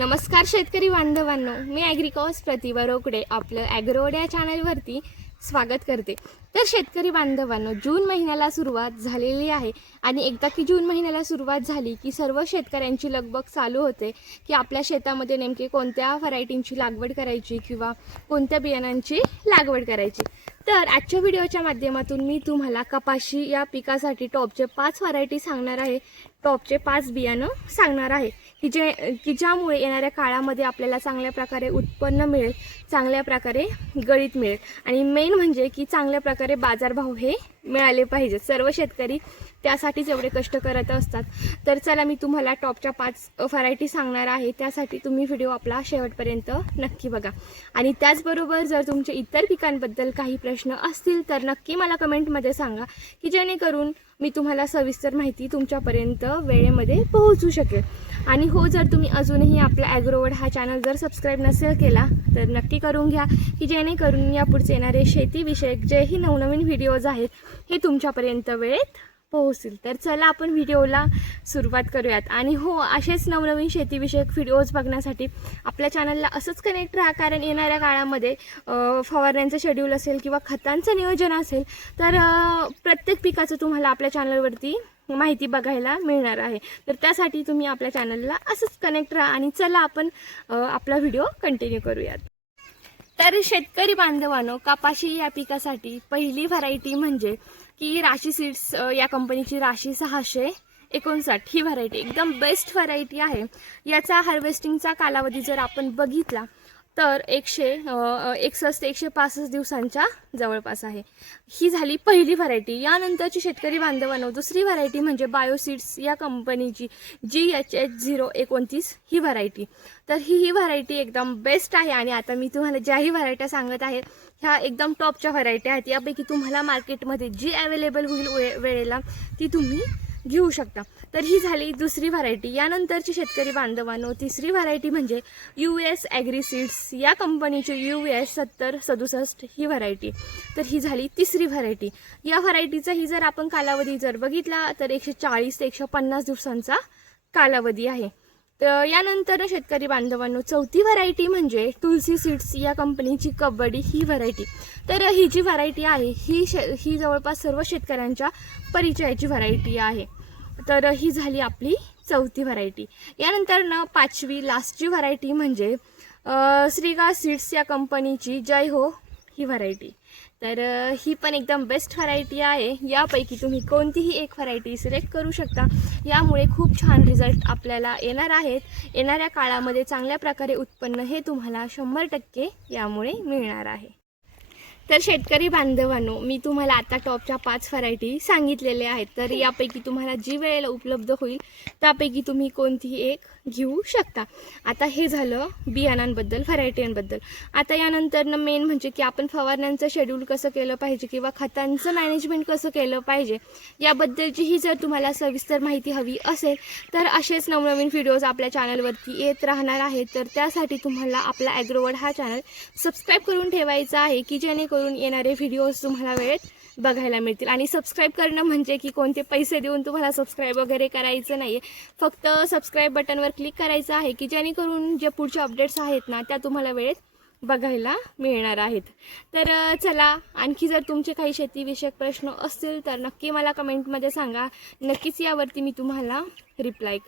नमस्कार शेतकरी बांधवांनो, मी ॲग्रिकॉस प्रतिभा रोकडे आपलं ॲग्रोड या चॅनलवरती स्वागत करते। तर शेतकरी बांधवांनो, जून महिन्याला सुरुवात झालेली आहे आणि एकदा की जून महिन्याला सुरुवात झाली की सर्व शेतकऱ्यांची लगबग चालू होते की आपल्या शेतामध्ये नेमके कोणत्या व्हरायटींची लागवड करायची किंवा कोणत्या बियाणांची लागवड करायची। तर आजच्या व्हिडिओच्या माध्यमातून मी तुम्हाला कपाशी या पिकासाठी टॉपचे 5 व्हरायटी सांगणार आहे, टॉपचे 5 बियाणं सांगणार आहे की ज्यामुळे येणाऱ्या काळामध्ये आपल्याला चांगल्या प्रकारे उत्पन्न मिळेल, चांगल्या प्रकारे गळीत मिळेल आणि मेन म्हणजे की चांगल्या प्रकारे बाजारभाव हे मिळाले पाहिजे। सर्व शेतकरी त्यासाठीच एवढे कष्ट करत असतात। तर चला मी तुम्हाला टॉपच्या 5 व्हरायटी सांगणार आहे, त्यासाठी तुम्ही व्हिडिओ आपला शेवटपर्यंत नक्की बघा। आणि त्याचबरोबर जर तुमचे इतर पिकांबद्दल काही प्रश्न असतील तर नक्की मला कमेंटमध्ये सांगा की जेणेकरून मी तुम्हाला सविस्तर माहिती तुमच्यापर्यंत वेळेमध्ये पोहोचू शकेल। आणि हो, जर तुम्ही अजूनही आपला ॲग्रोवर्ड हा चॅनल जर सबस्क्राईब नसेल केला तर नक्की करून घ्या की जेणेकरून यापुढचे येणारे शेतीविषयक जेही नवनवीन व्हिडिओज आहेत हे तुमच्यापर्यंत वेळेत पोहोचतील। तर चला आपण व्हिडिओला सुरुवात करूयात। आणि हो, असेच नवनवीन शेतीविषयक व्हिडिओज बघण्यासाठी आपल्या चॅनलला असंच कनेक्ट राहा, कारण येणाऱ्या काळामध्ये फवारण्यांचं शेड्यूल असेल किंवा खतांचं नियोजन असेल तर प्रत्येक पिकाचं तुम्हाला आपल्या चॅनलवरती माहिती बघायला मिळणार आहे। तर त्यासाठी तुम्ही आपल्या चॅनलला असंच कनेक्ट राहा आणि चला आपण आपला व्हिडिओ कंटिन्यू करूयात। तर शेतकरी बांधवांनो, कपाशी या पिकासाठी पहिली व्हरायटी म्हणजे की राशी सीड्स या कंपनीची राशी 659 ही व्हरायटी एकदम बेस्ट व्हरायटी आहे। याचा हार्वेस्टिंगचा कालावधी जर आपण बघितला तर 161 ते 165 दिवसांच्या जवळपास आहे। ही झाली पहिली व्हरायटी। यानंतरची शेतकरी बांधवांनो, दुसरी व्हरायटी म्हणजे बायोसीड्स या कंपनीची GHH029 ही व्हरायटी। तर ही व्हरायटी एकदम बेस्ट आहे आणि आता मी तुम्हाला ज्याही व्हरायट्या सांगत आहे ह्या एकदम टॉपच्या व्हरायट्या आहेत। यापैकी तुम्हाला मार्केटमध्ये जी अवेलेबल होईल वेळेला ती तुम्ही घेऊ शकता। तर ही झाली दुसरी व्हरायटी। यानंतरची शेतकरी बांधवांनो, तिसरी व्हरायटी म्हणजे US ॲग्री सीड्स या कंपनीची US 7067 ही व्हरायटी। तर ही झाली तिसरी व्हरायटी। या व्हरायटीचा ही जर आपण कालावधी जर बघितला तर 140 ते 150 दिवसांचा कालावधी आहे। तर यानंतर शेतकरी बांधवांनो, चौथी व्हरायटी म्हणजे तुलसी सीड्स या कंपनीची कबड्डी ही व्हरायटी। तर ही जी व्हरायटी आहे ही जवळपास सर्व शेतकऱ्यांच्या परिचयाची व्हरायटी आहे। तर ही झाली आपली चौथी व्हरायटी। यानंतर पाचवी लास्टची व्हरायटी म्हणजे श्रीगा सीड्स या कंपनीची जय हो ही व्हरायटी। तर ही पण एकदम बेस्ट व्हरायटी आहे। यापैकी तुम्ही कोणतीही एक व्हरायटी सिलेक्ट करू शकता। यामुळे खूप छान रिझल्ट आपल्याला येणार आहेत। येणाऱ्या काळामध्ये चांगल्या प्रकारे उत्पन्न हे तुम्हाला 100% यामुळे मिळणार आहे। तर शेतकरी बांधवांनो, मी तुम्हाला आता टॉपच्या 5 व्हरायटी सांगितलेले आहेत। तर यापैकी तुम्हाला जी वेळेला उपलब्ध होईल त्यापैकी तुम्ही कोणतीही एक घेऊ शकता। आता हे झालं बियाणांबद्दल, व्हरायटींबद्दल। आता यानंतर मेन म्हणजे की आपण फवारण्यांचं शेड्यूल कसं केलं पाहिजे किंवा खतांचं मॅनेजमेंट कसं केलं पाहिजे याबद्दलची ही जर तुम्हाला सविस्तर माहिती हवी असेल तर असेच नवनवीन व्हिडिओज आपल्या चॅनलवरती येत राहणार आहेत। तर त्यासाठी तुम्हाला आपला ॲग्रोवर्ड हा चॅनल सबस्क्राईब करून ठेवायचा आहे की जेणेकरून येणारे व्हिडिओज तुम्हाला वेळेत बघायला मिळतील। आणि सबस्क्राईब करणं म्हणजे की कोणते पैसे देऊन तुम्हाला सबस्क्राईब वगैरे करायचं नाही आहे, फक्त सबस्क्राईब बटनवर क्लिक करायचं आहे की जेणेकरून जे पुढचे अपडेट्स आहेत ना त्या तुम्हाला वेळेत बघायला मिळणार आहेत। तर चला, आणखी जर तुमचे काही शेतीविषयक प्रश्न असतील तर नक्की मला कमेंटमध्ये सांगा, नक्कीच यावरती मी तुम्हाला रिप्लाय